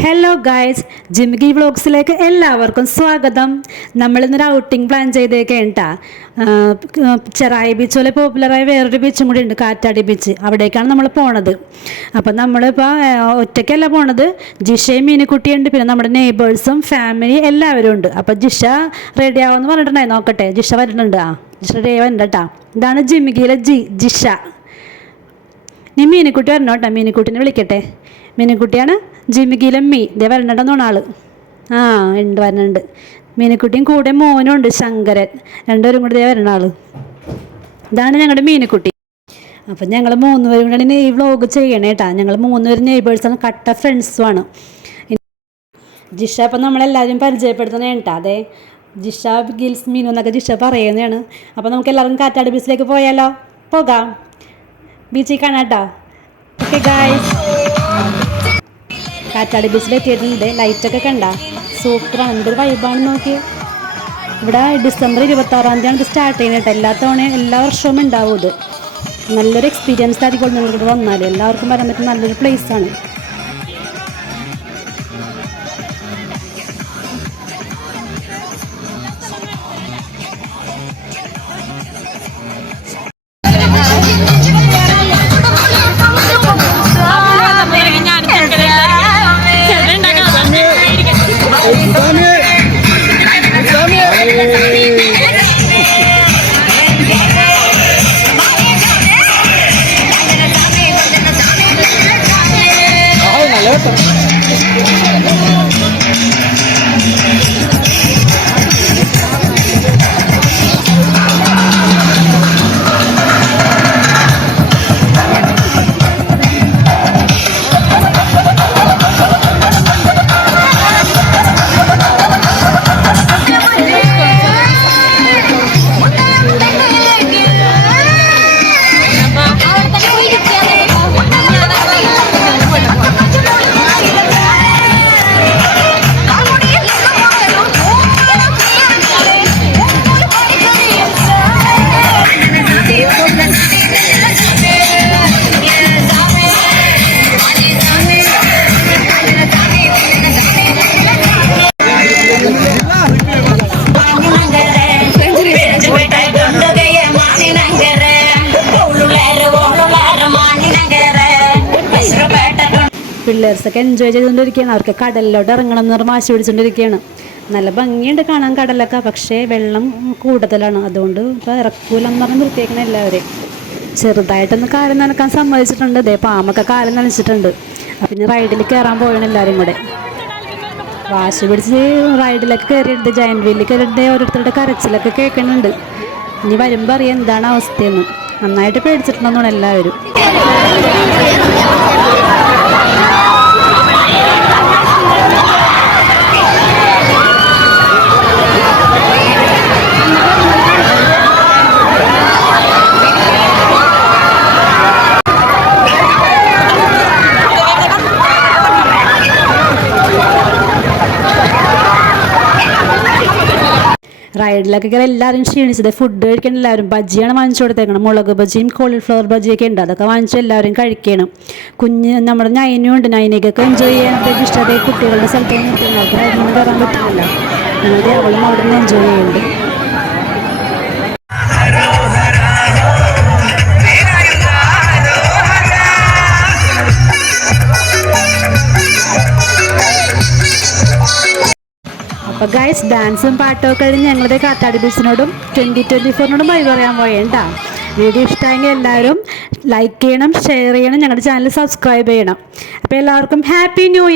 Hello guys ജിംഗി വ്ളോഗ്സിലേക്ക് എല്ലാവർക്കും സ്വാഗതം. നമ്മളിന്നൊരു ഔട്ടിംഗ് പ്ലാൻ ചെയ്തേക്കാണ് കേട്ടോ ചെറായി ബീച്ച് പോലെ പോപ്പുലറായ വേറൊരു ബീച്ചും കൂടി ഉണ്ട് കാറ്റാടി ബീച്ച് അവിടേക്കാണ് നമ്മൾ പോണത്. അപ്പം നമ്മളിപ്പോൾ ഒറ്റയ്ക്കല്ല പോണത്. ജിഷയും മീനക്കുട്ടിയുണ്ട് പിന്നെ നമ്മുടെ നെയ്ബേഴ്സും ഫാമിലി എല്ലാവരും ഉണ്ട്. അപ്പം ജിഷ റെഡി ആവുമെന്ന് പറഞ്ഞിട്ടുണ്ടായി. നോക്കട്ടെ ജിഷ വരുന്നുണ്ട്. ആ ജിഷ റെഡി ആവുന്നുണ്ട് കേട്ടാ. ഇതാണ് ജിമികിയിലെ ജി ജിഷ. നീ മീനുക്കുട്ടി വരണോ കേട്ടോ? മീനുക്കുട്ടിനെ വിളിക്കട്ടെ. മീനുക്കുട്ടിയാണ് ജിമികിയിലെ മീ ഇതേ വരണുണ്ടെന്നാണ് ആൾ. ആ ഉണ്ട് വരണുണ്ട്. മീനക്കുട്ടിയും കൂടെ മോനും ഉണ്ട് ശങ്കരൻ. രണ്ടുപേരും കൂടി ഇതേ വരണ ആൾ. ഇതാണ് ഞങ്ങളുടെ മീനക്കുട്ടി. അപ്പം ഞങ്ങൾ മൂന്നുപേരും കൂടെ ഈ വ്ളോഗ് ചെയ്യണേ കേട്ടാ ഞങ്ങൾ മൂന്നുപേരും നെയ്ബേഴ്സാണ് കട്ട ഫ്രണ്ട്സുമാണ് ജിഷ അപ്പം നമ്മളെല്ലാവരും പരിചയപ്പെടുത്തണേ കേട്ടാ അതെ ജിഷ ഗിൽസ് മീനു എന്നൊക്കെ ജിഷ പറയുന്നതാണ്. അപ്പോൾ നമുക്ക് എല്ലാവർക്കും കാറ്റാടി ബീച്ചിലേക്ക് പോയാലോ? പോകാം. ബീച്ചിൽ കാണാം കേട്ടോ ഓക്കെ ഗായ്സ് കാറ്റാടി ബീച്ചിൽ എത്തിയിട്ടുണ്ട്. ലൈറ്റൊക്കെ കണ്ട. സൂപ്പറാണ് എന്തൊരു വൈബാണ് നോക്കി ഇവിടെ ഡിസംബർ ഇരുപത്താറാം തീയതിയാണ് ഇത് സ്റ്റാർട്ട് ചെയ്യുന്നത്. എല്ലാ തവണയും എല്ലാ വർഷവും ഉണ്ടാവും ഇത്. നല്ലൊരു എക്സ്പീരിയൻസ് ആയിരിക്കും ഇവിടെ വന്നാൽ എല്ലാവർക്കും വരാൻ പറ്റുന്ന നല്ലൊരു Thank you. പിള്ളേർസൊക്കെ എൻജോയ് ചെയ്തുകൊണ്ടിരിക്കുകയാണ്. അവർക്ക് കടലിലോട്ട് ഇറങ്ങണം എന്ന് പറഞ്ഞ് പിടിച്ചുകൊണ്ടിരിക്കുകയാണ്. നല്ല ഭംഗിയുണ്ട് കാണാൻ കടലൊക്കെ പക്ഷേ വെള്ളം കൂടുതലാണ്. അതുകൊണ്ട് ഇപ്പോൾ ഇറക്കൂലെന്ന് പറഞ്ഞ് നിർത്തിയേക്കണം എല്ലാവരെയും. ചെറുതായിട്ടൊന്ന് കാലം നനക്കാൻ സമ്മതിച്ചിട്ടുണ്ട്. ഇതേ പാമ്പൊക്കെ കാലം നനച്ചിട്ടുണ്ട്. പിന്നെ റൈഡിൽ കയറാൻ പോയാണ് എല്ലാവരും കൂടെ. വാശി പിടിച്ച് റൈഡിലൊക്കെ കയറിയിട്ട് ജയന്റ് വീലിൽ കയറിയിട്ട് ഓരോരുത്തരുടെ കരച്ചിലൊക്കെ കേൾക്കുന്നുണ്ട്. ഇനി വരുമ്പോൾ അറിയാം എന്താണ് അവസ്ഥയെന്ന്. നന്നായിട്ട് പേടിച്ചിട്ടുണ്ടെന്നാണ് എല്ലാവരും. റൈഡിലൊക്കെ കയറി എല്ലാവരും ക്ഷീണിച്ചത്. ഫുഡ് കഴിക്കേണ്ട എല്ലാവരും ബജിയാണ് വാങ്ങിച്ചു കൊടുത്തേക്കണം മുളക് ബജിയും കോളിഫ്ലവർ ബജിയൊക്കെ ഉണ്ട്. അതൊക്കെ വാങ്ങിച്ച് എല്ലാവരും കഴിക്കണം. കുഞ്ഞ് നമ്മുടെ നൈനും ഉണ്ട്. നൈനയ്ക്കൊക്കെ എൻജോയ് ചെയ്യാൻ ഇഷ്ടത്തെ കുട്ടികളുടെ സ്ഥലത്ത് നിർത്തുന്നവർക്ക് റൈഡിനൊന്നും കയറാൻ പറ്റില്ലല്ലോ. അങ്ങനെ അവളും അവിടെ നിന്ന് എൻജോയ് ചെയ്യുന്നുണ്ട്. അപ്പോൾ ഗൈസ് ഡാൻസും പാട്ടും ഒക്കെ കഴിഞ്ഞ് ഞങ്ങളുടെ കാറ്റാടി ബീച്ചിനോടും ട്വന്റി ട്വന്റി ഫോറിനോടും ബൈ പറയാൻ പോയേണ്ട. വീഡിയോ ഇഷ്ടമായെങ്കിൽ എല്ലാവരും ലൈക്ക് ചെയ്യണം ഷെയർ ചെയ്യണം ഞങ്ങളുടെ ചാനൽ സബ്സ്ക്രൈബ് ചെയ്യണം. അപ്പോൾ എല്ലാവർക്കും ഹാപ്പി ന്യൂ ഇയർ